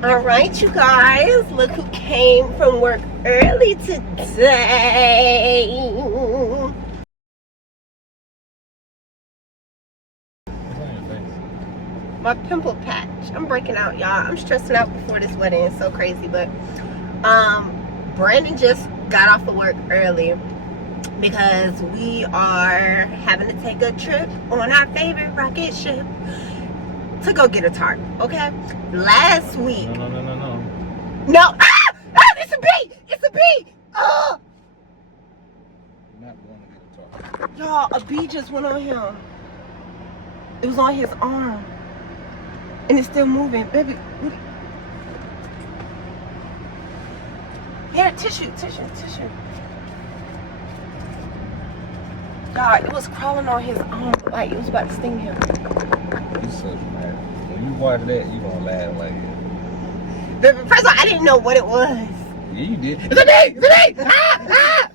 All right, you guys, look who came from work early today. My pimple patch. I'm breaking out, y'all. I'm stressing out before this wedding. It's so crazy, but Brandon just got off of work early because we are having to take a trip on our favorite rocket ship to go get a tarp. Okay, last week. No. Ah! It's a bee! It's a bee! Oh! You're not going to get a tarp. Y'all, a bee just went on him. It was on his arm. And it's still moving. Baby. Here, tissue. Y'all, it was crawling on his arm like it was about to sting him. You so mad. When you watch that, you gonna laugh like it. First of all, I didn't know what it was. Yeah, you did. It's a bee! It's a bee! Ah!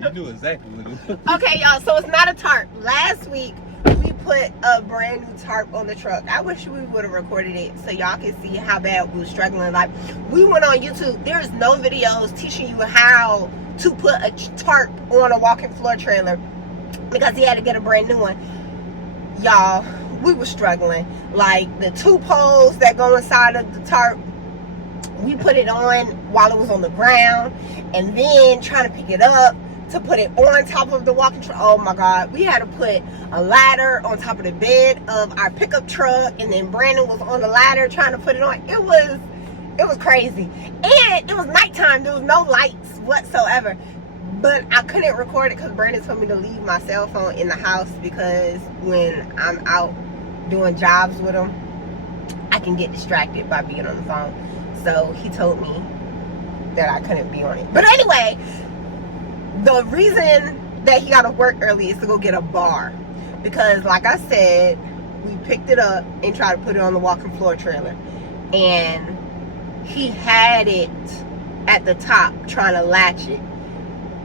You knew exactly what it was. Okay, y'all, so it's not a tarp. Last week, we put a brand new tarp on the truck. I wish we would have recorded it so y'all can see how bad we were struggling. Like, we went on YouTube. There's no videos teaching you how to put a tarp on a walking floor trailer because he had to get a brand new one. Y'all, we were struggling. Like, the 2 poles that go inside of the tarp, we put it on while it was on the ground, and then trying to pick it up to put it on top of the walking truck. Oh my God, we had to put a ladder on top of the bed of our pickup truck, and then Brandon was on the ladder trying to put it on. It was crazy, and it was nighttime. There was no lights whatsoever, but I couldn't record it because Brandon told me to leave my cell phone in the house because when I'm out doing jobs with him, I can get distracted by being on the phone. So he told me that I couldn't be on it. But anyway, the reason that he got to work early is to go get a bar. Because like I said, we picked it up and tried to put it on the walking floor trailer. And he had it at the top trying to latch it.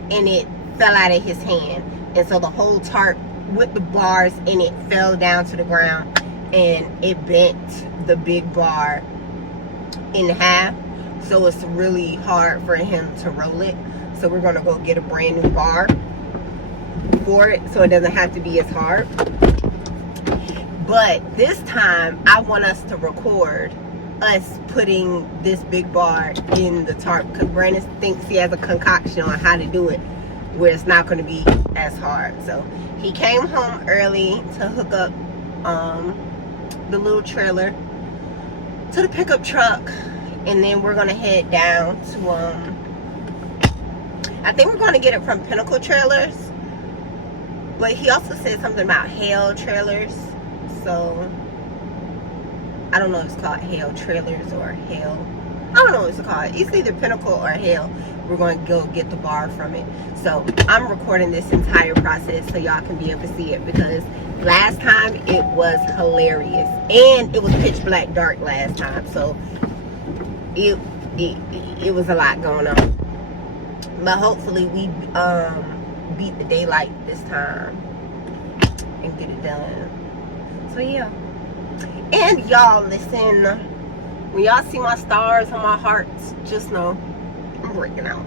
And it fell out of his hand. And so the whole tarp with the bars in it fell down to the ground. And it bent the big bar in half, so it's really hard for him to roll it. So we're gonna go get a brand new bar for it so it doesn't have to be as hard. But this time I want us to record us putting this big bar in the tarp because Brandon thinks he has a concoction on how to do it where it's not going to be as hard. So he came home early to hook up the little trailer to the pickup truck, and then we're gonna head down to I think we're gonna get it from Pinnacle Trailers, but he also said something about Hail Trailers, so I don't know if it's called Hail Trailers or Hail, I don't know what it's called. It's either Pinnacle or Hail. We're going to go get the bar from it. So I'm recording this entire process so y'all can be able to see it because last time it was hilarious and it was pitch black dark last time, so it was a lot going on. But hopefully we beat the daylight this time and get it done. So yeah. And y'all, listen, when y'all see my stars on my heart, just know I'm breaking out.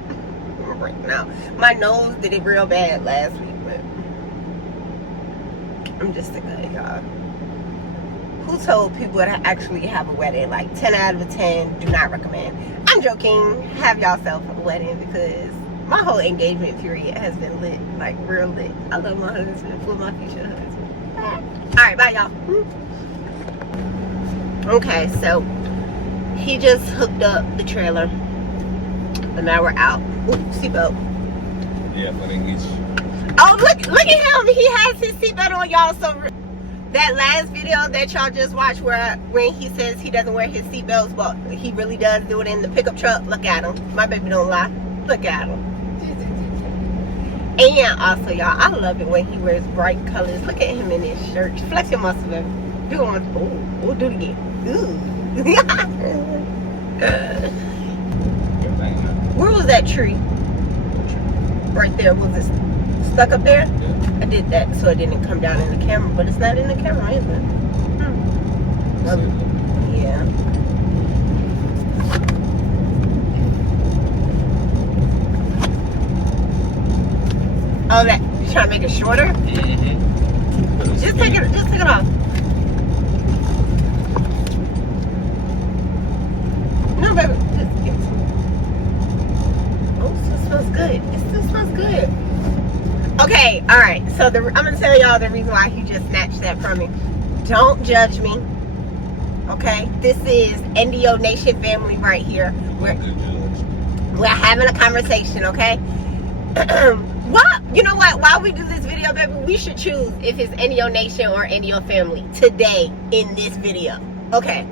I'm breaking out. My nose did it real bad last week, but I'm just sick of it, y'all. Who told people to actually have a wedding? Like 10 out of 10, do not recommend. I'm joking. Have yourself a wedding because my whole engagement period has been lit, like real lit. I love my husband, for my future husband. Alright, bye y'all. Okay, so he just hooked up the trailer and now we're out. Ooh, seatbelt. Yeah, but then get you. Oh, look at him. He has his seatbelt on, y'all. So that last video that y'all just watched where when he says he doesn't wear his seatbelts, but he really does do it in the pickup truck. Look at him. My baby don't lie. Look at him. And also, y'all, I love it when he wears bright colors. Look at him in his shirt. Flex your muscle, baby. Do one. Oh, do it again. Ooh. Where was that tree? Right there. Was it stuck up there? Yeah. I did that so it didn't come down in the camera, but it's not in the camera, is it? Yeah. Oh, that you trying to make it shorter? Mm-hmm. Just take it off. No, baby, just give it to me. Oh, it still smells good. It still smells good. Okay, all right. So I'm gonna tell y'all the reason why he just snatched that from me. Don't judge me. Okay, this is NDO Nation family right here. We're having a conversation. Okay. Well, you know what? While we do this video, baby, we should choose if it's NDO Nation or NDO family today in this video. Okay.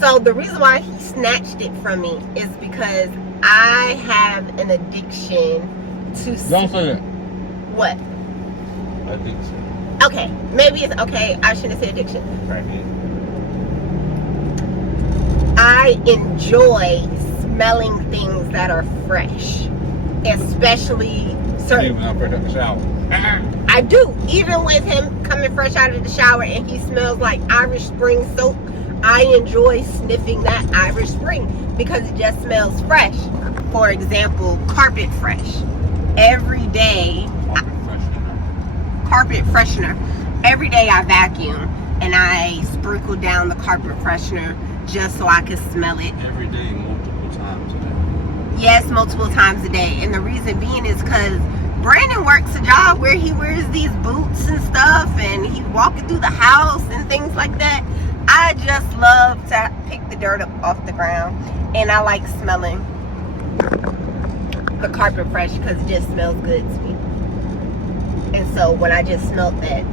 So the reason why he snatched it from me is because I have an addiction to. Don't say that. What? Addiction. Okay, maybe it's okay. I shouldn't say addiction. Right here. I enjoy smelling things that are fresh, especially certain. Even after the shower. I do. Even with him coming fresh out of the shower and he smells like Irish Spring soap, I enjoy sniffing that Irish Spring because it just smells fresh. For example, carpet fresh. Every day, carpet freshener. Every day I vacuum and I sprinkle down the carpet freshener just so I can smell it. Every day, multiple times a day. Yes, multiple times a day. And the reason being is because Brandon works a job where he wears these boots and stuff and he's walking through the house and things like that. I just love to pick the dirt up off the ground and I like smelling the carpet fresh because it just smells good to me. And so when I just smelled that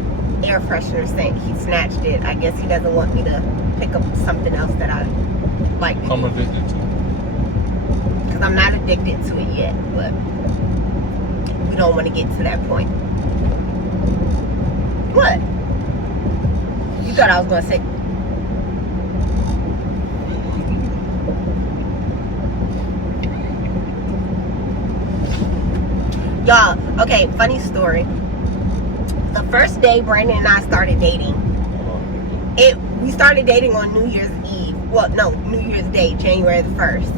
air freshener scent, he snatched it. I guess he doesn't want me to pick up something else that I like. I'm addicted to it. Because I'm not addicted to it yet, but we don't want to get to that point. What? You thought I was going to say... Y'all, okay, funny story. The first day Brandon and I started dating, we started dating on New Year's Eve. Well, no, New Year's Day, January the 1st.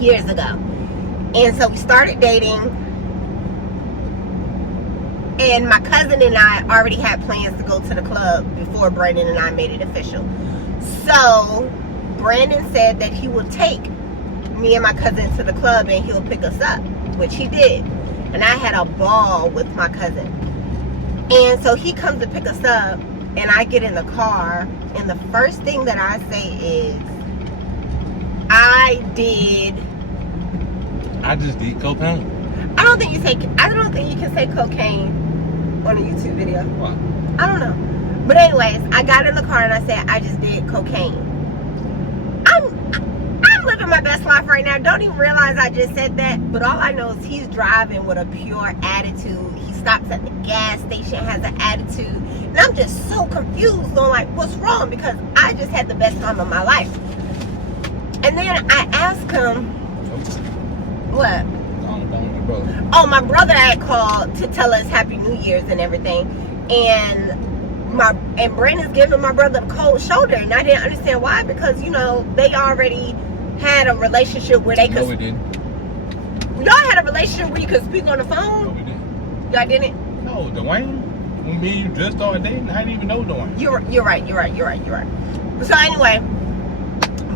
Years ago. And so we started dating. And my cousin and I already had plans to go to the club before Brandon and I made it official. So Brandon said that he would take me and my cousin to the club and he'll pick us up, which he did. And I had a ball with my cousin. And so he comes to pick us up and I get in the car and the first thing that I say is, I just did cocaine. I don't think you can say cocaine on a YouTube video. Why? I don't know. But anyways, I got in the car and I said, I just did cocaine. I'm living my best life right now. Don't even realize I just said that. But all I know is he's driving with a pure attitude. He stops at the gas station, has an attitude. And I'm just so confused on like, what's wrong? Because I just had the best time of my life. And then I asked him, what? Oh, my brother had called to tell us Happy New Year's and everything. And Brandon's giving my brother a cold shoulder. And I didn't understand why. Because, you know, they already had a relationship where they could... No, we didn't. Y'all had a relationship where you could speak on the phone? No, we didn't. Y'all didn't? No, Dwayne. When me and you just started dating, I didn't even know Dwayne. You're right. So anyway...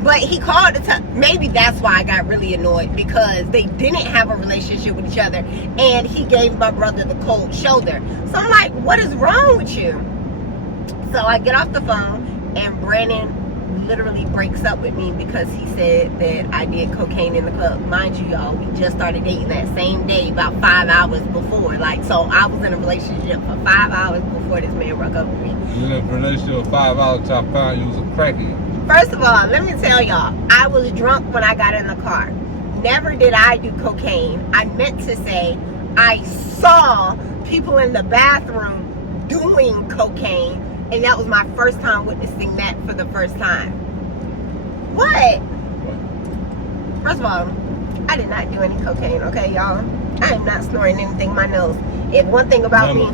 But he called to tell, maybe that's why I got really annoyed, because they didn't have a relationship with each other and he gave my brother the cold shoulder. So I'm like, what is wrong with you? So I get off the phone and Brandon literally breaks up with me because he said that I did cocaine in the club. Mind you, y'all, we just started dating that same day about 5 hours before. Like, so I was in a relationship for 5 hours before this man broke up with me. You were in a relationship for 5 hours until I found you was a crackhead. First of all, let me tell y'all, I was drunk when I got in the car. Never did I do cocaine. I meant to say I saw people in the bathroom doing cocaine, and that was my first time witnessing that for the first time. What? First of all, I did not do any cocaine, okay, y'all? I am not snorting anything in my nose. If one thing about me, I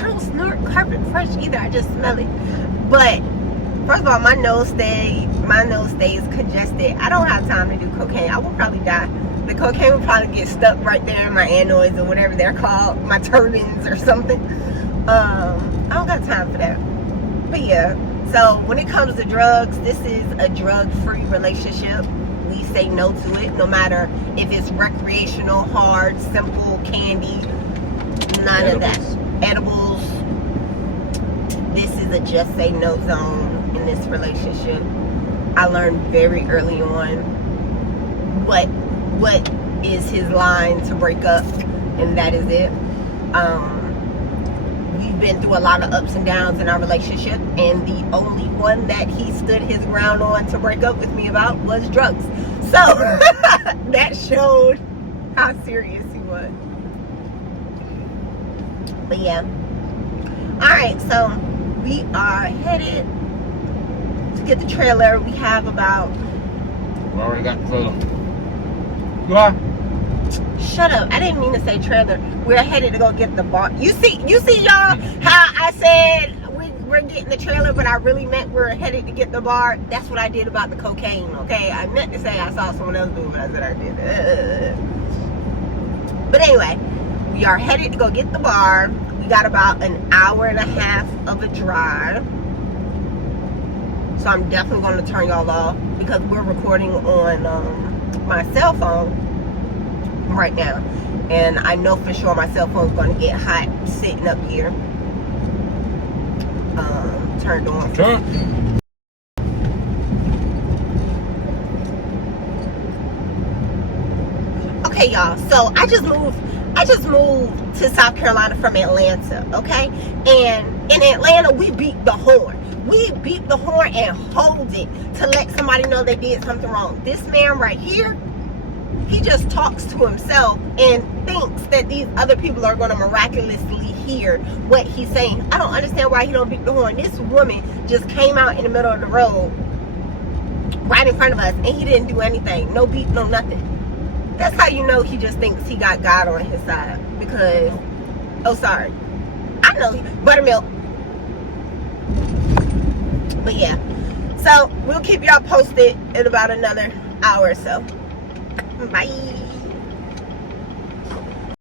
don't snort carpet fresh either. I just smell it. But first of all, my nose stays congested. I don't have time to do cocaine. I will probably die The cocaine would probably get stuck right there in my anoids or whatever they're called, my turbines or something. I don't got time for that. But yeah, so when it comes to drugs, this is a drug-free relationship. We say no to it, no matter if it's recreational, hard, simple, candy, none of that. Edibles. This is a just say no zone in this relationship. I learned very early on what is his line to break up, and that is it. We've been through a lot of ups and downs in our relationship, and the only one that he stood his ground on to break up with me about was drugs. So that showed how serious he was. But yeah. Alright, so we are headed to get the trailer. We have about... We already got the trailer. What? Shut up. I didn't mean to say trailer. We're headed to go get the bar. You see y'all, how I said we're getting the trailer, but I really meant we're headed to get the bar. That's what I did about the cocaine, okay? I meant to say I saw someone else do it, but I said I did. But anyway, we are headed to go get the bar. We got about an hour and a half of a drive. So I'm definitely going to turn y'all off because we're recording on my cell phone right now, and I know for sure my cell phone's going to get hot sitting up here turned on. Sure. Okay, y'all, so I just moved to South Carolina from Atlanta, okay? And in Atlanta we beat the horn and hold it to let somebody know they did something wrong. This man right here, he just talks to himself and thinks that these other people are going to miraculously hear what he's saying. I don't understand why he don't beat the horn. This woman just came out in the middle of the road right in front of us, and he didn't do anything. No beat, no nothing. That's how you know he just thinks he got God on his side. Because, oh sorry, I know, buttermilk. But yeah, so we'll keep y'all posted in about another hour or so. Bye.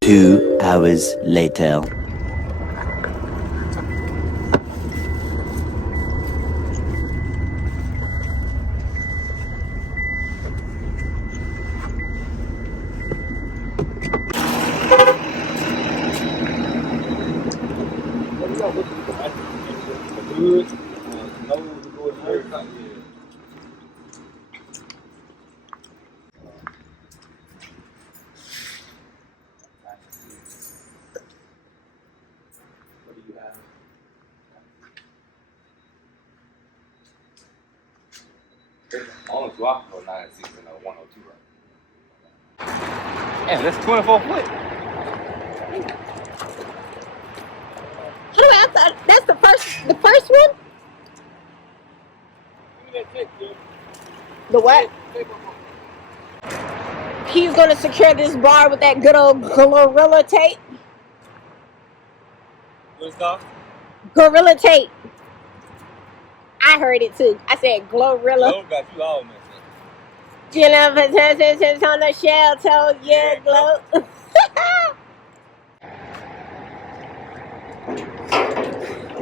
2 hours later. Only drop for 96 and 102 right? Yeah, that's 24 foot. Anyway, I thought that's the first one. The what? He's gonna secure this bar with that good old Gorilla tape. What's that? Gorilla tape. I heard it too. I said Glorilla. Glow got you all messed up. You know, it's on the shell toe, yeah, glow.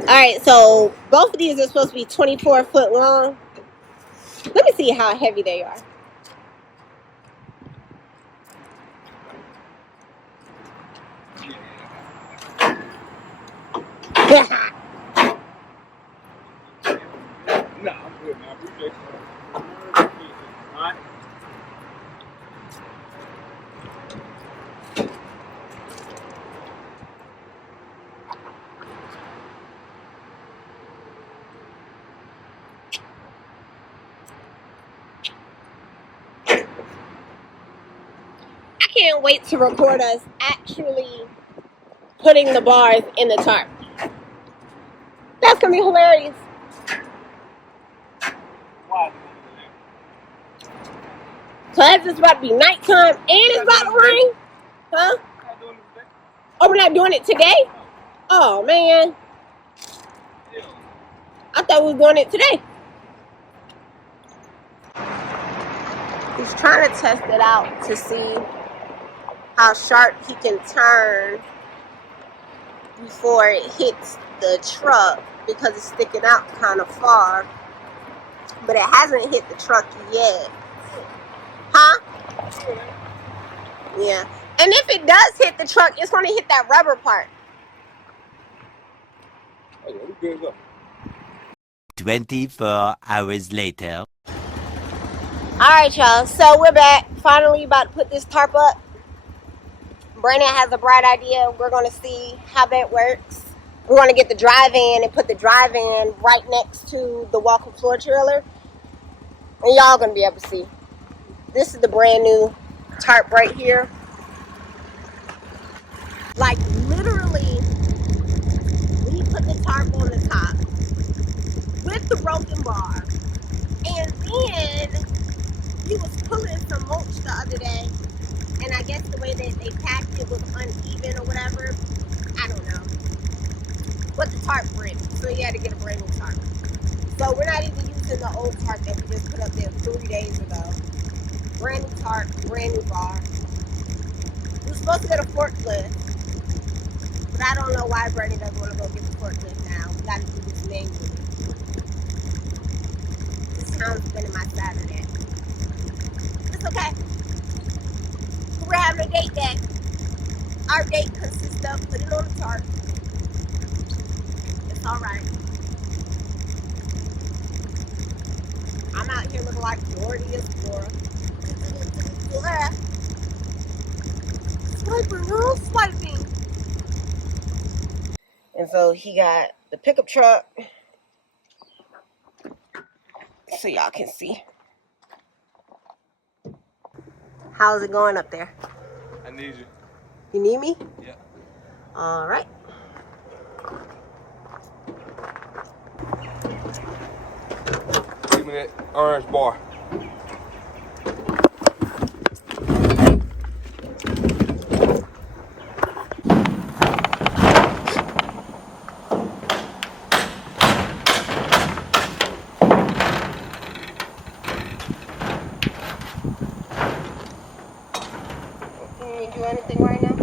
Alright, so both of these are supposed to be 24 foot long. Let me see how heavy they are. Nah, I'm good, man. I appreciate you. Alright. I can't wait to record us actually putting the bars in the tarp. That's gonna be hilarious. Why? So that's just about to be nighttime and it's about to rain? Huh? Oh, we're not doing it today? Oh, man. I thought we were doing it today. He's trying to test it out to see how sharp he can turn before it hits the truck, because it's sticking out kind of far. But it hasn't hit the truck yet. Huh? Yeah. And if it does hit the truck, it's going to hit that rubber part. Okay, we good go. 24 hours later. Alright, y'all. So we're back. Finally about to put this tarp up. Brandon has a bright idea. We're going to see how that works. We're going to get the drive-in and put the drive-in right next to the walk-up floor trailer. And y'all going to be able to see. This is the brand new tarp right here. Like, literally, we put the tarp on the top with the broken bar. And then he was pulling some mulch the other day. And I guess the way that they packed it was uneven or whatever. I don't know. But the tarp broke, so he had to get a brand new tarp. So we're not even using the old tarp that we just put up there 3 days ago. Brand new tarp, brand new bar. We were supposed to get a forklift, but I don't know why Brandon doesn't want to go get the forklift now. We got to do this manually. This town's spending my Saturday. It's okay. We're having a date day. Our date consists of putting on the tarp. It's alright. I'm out here looking like Jordy Explorer. Swiping, girl, swiping. And so he got the pickup truck. So y'all can see. How's it going up there? I need you. You need me? Yeah. Alright. Give me that orange bar. Can you do anything right now?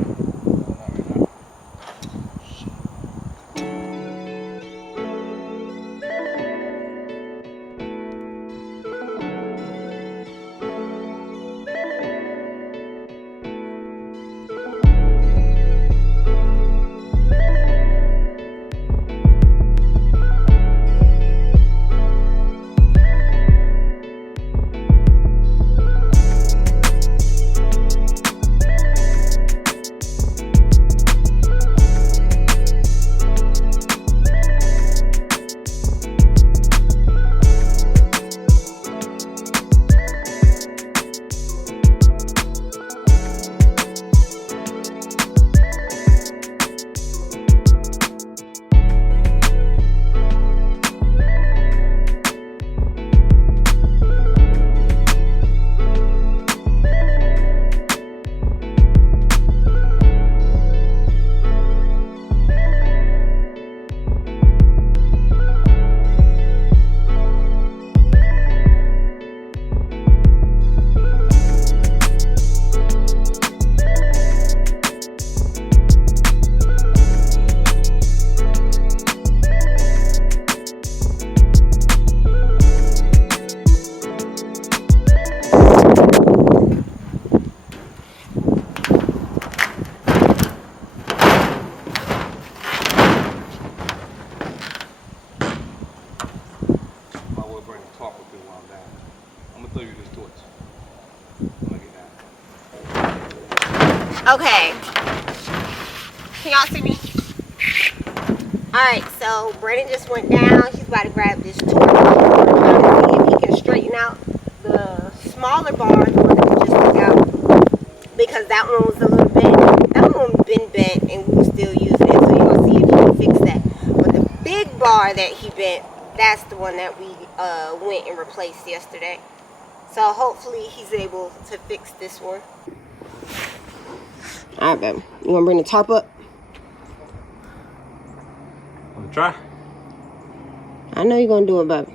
Okay. Can y'all see me? Alright, so Brandon just went down. He's about to grab this tool. Trying to see if he can straighten out the smaller bar, the one that we just took out. Because that one was a little bent. That one been bent and we were still using it. So you're going to see if he can fix that. But the big bar that he bent, that's the one that we went and replaced yesterday. So hopefully he's able to fix this one. Alright, baby. You want to bring the tarp up? Want to try? I know you're going to do it, baby.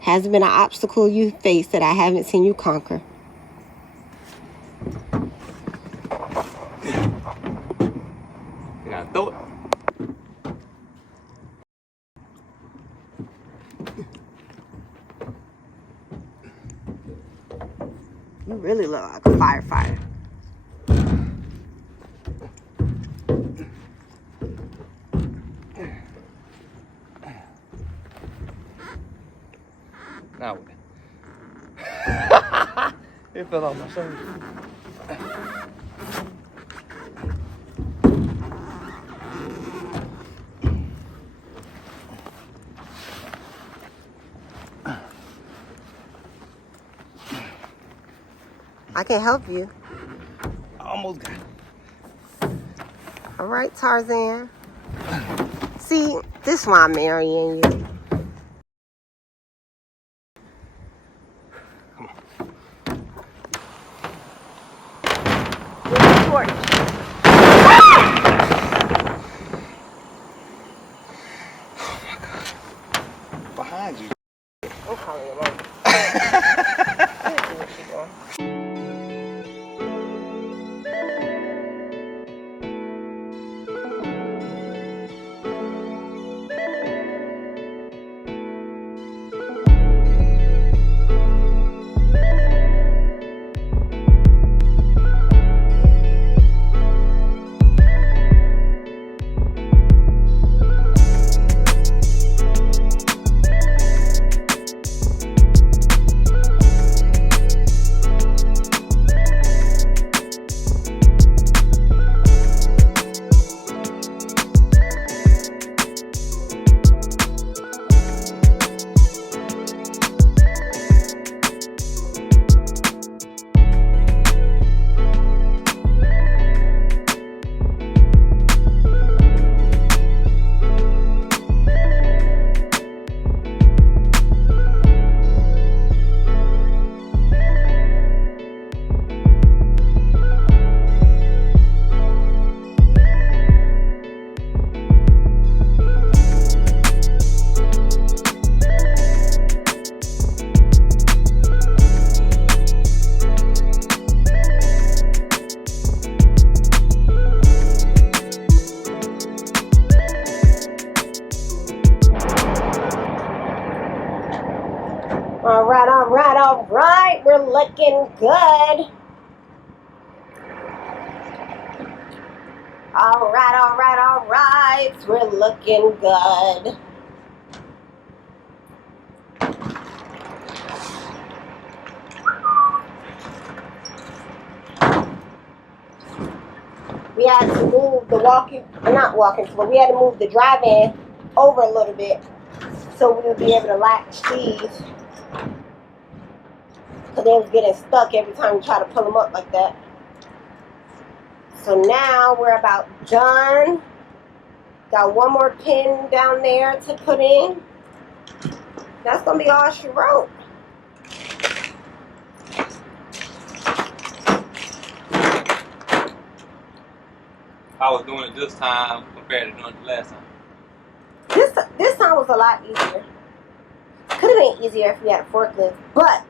Has been an obstacle you faced that I haven't seen you conquer? You gotta throw it. You really look like a firefighter. Now what? It fell off my shoulder. I can help you. I almost got it. All right, Tarzan. See, this is why I'm marrying you. Come on. Where's the torch? Behind you. I'm calling your mom. I see what she's doing. All right. We're looking good. All right. We're looking good. We had to move the we had to move the drive-in over a little bit so we would be able to latch these. Because they was getting stuck every time we try to pull them up like that. So now we're about done. Got one more pin down there to put in. That's going to be all she wrote. I was doing it this time compared to doing it last time. This time was a lot easier. Could have been easier if we had a forklift, but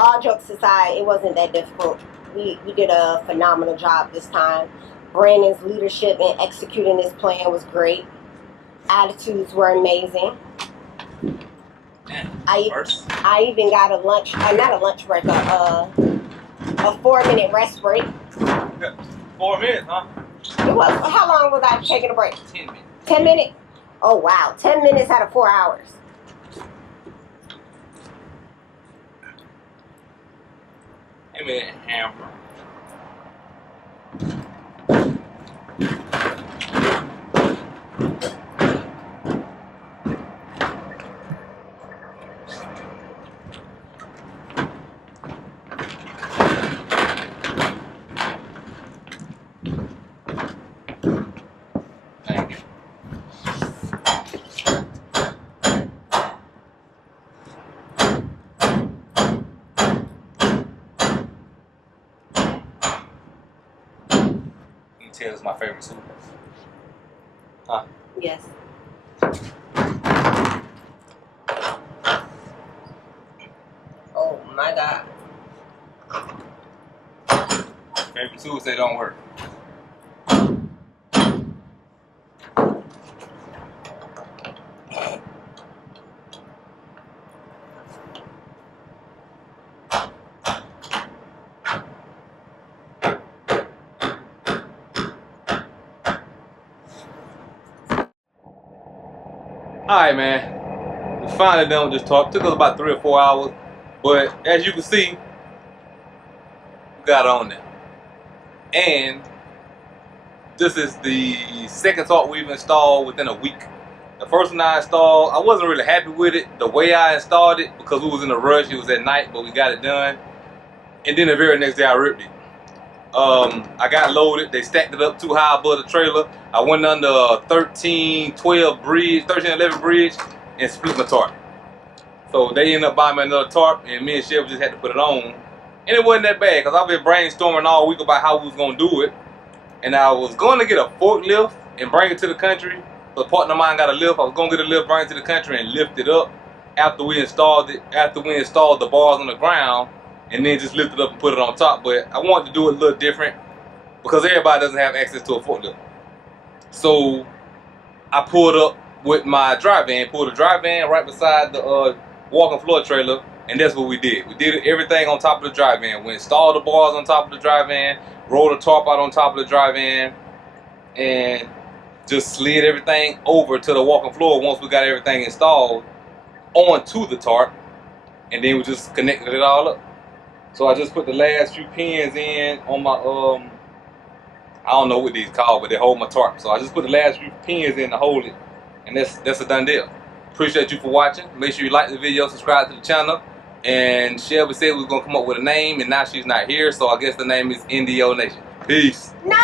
all jokes aside, it wasn't that difficult. We did a phenomenal job this time. Brandon's leadership in executing this plan was great. Attitudes were amazing. I even got a lunch, not a lunch break, a 4-minute rest break. 4 minutes, huh? It was. How long was I taking a break? 10 minutes. 10 minutes? Oh, wow. 10 minutes out of 4 hours. Give me that hammer. Thank you. You tell it's my favorite soup. Huh? Yes. my God. Favorite tools they don't work. Alright, man. We finally done with this talk. Took us about 3 or 4 hours. But as you can see, we got on there. And this is the second tarp we've installed within a week. The first one I installed, I wasn't really happy with it, the way I installed it, because we was in a rush. It was at night, but we got it done. And then the very next day I ripped it. I got loaded. They stacked it up too high above the trailer. I went under a 13-12 bridge, 13-11 bridge, and split my tarp. So they ended up buying me another tarp, and me and Chef just had to put it on. And it wasn't that bad, because I've been brainstorming all week about how we was going to do it. And I was going to get a forklift and bring it to the country. So a partner of mine got a lift. I was going to get a lift, bring it to the country, and lift it up after we installed it, after we installed the bars on the ground, and then just lift it up and put it on top. But I wanted to do it a little different because everybody doesn't have access to a forklift. So I pulled up with my dry van, pulled the dry van right beside the walking floor trailer, and that's what we did. We did everything on top of the dry van. We installed the bars on top of the dry van, rolled the tarp out on top of the dry van, and just slid everything over to the walking floor once we got everything installed onto the tarp, and then we just connected it all up. So I just put the last few pins in on my I don't know what these called, but they hold my tarp. So I just put the last few pins in to hold it, and that's a done deal. Appreciate you for watching. Make sure you like the video, subscribe to the channel. And Shelby said we was gonna come up with a name, and now she's not here, so I guess the name is NDO Nation. Peace. No!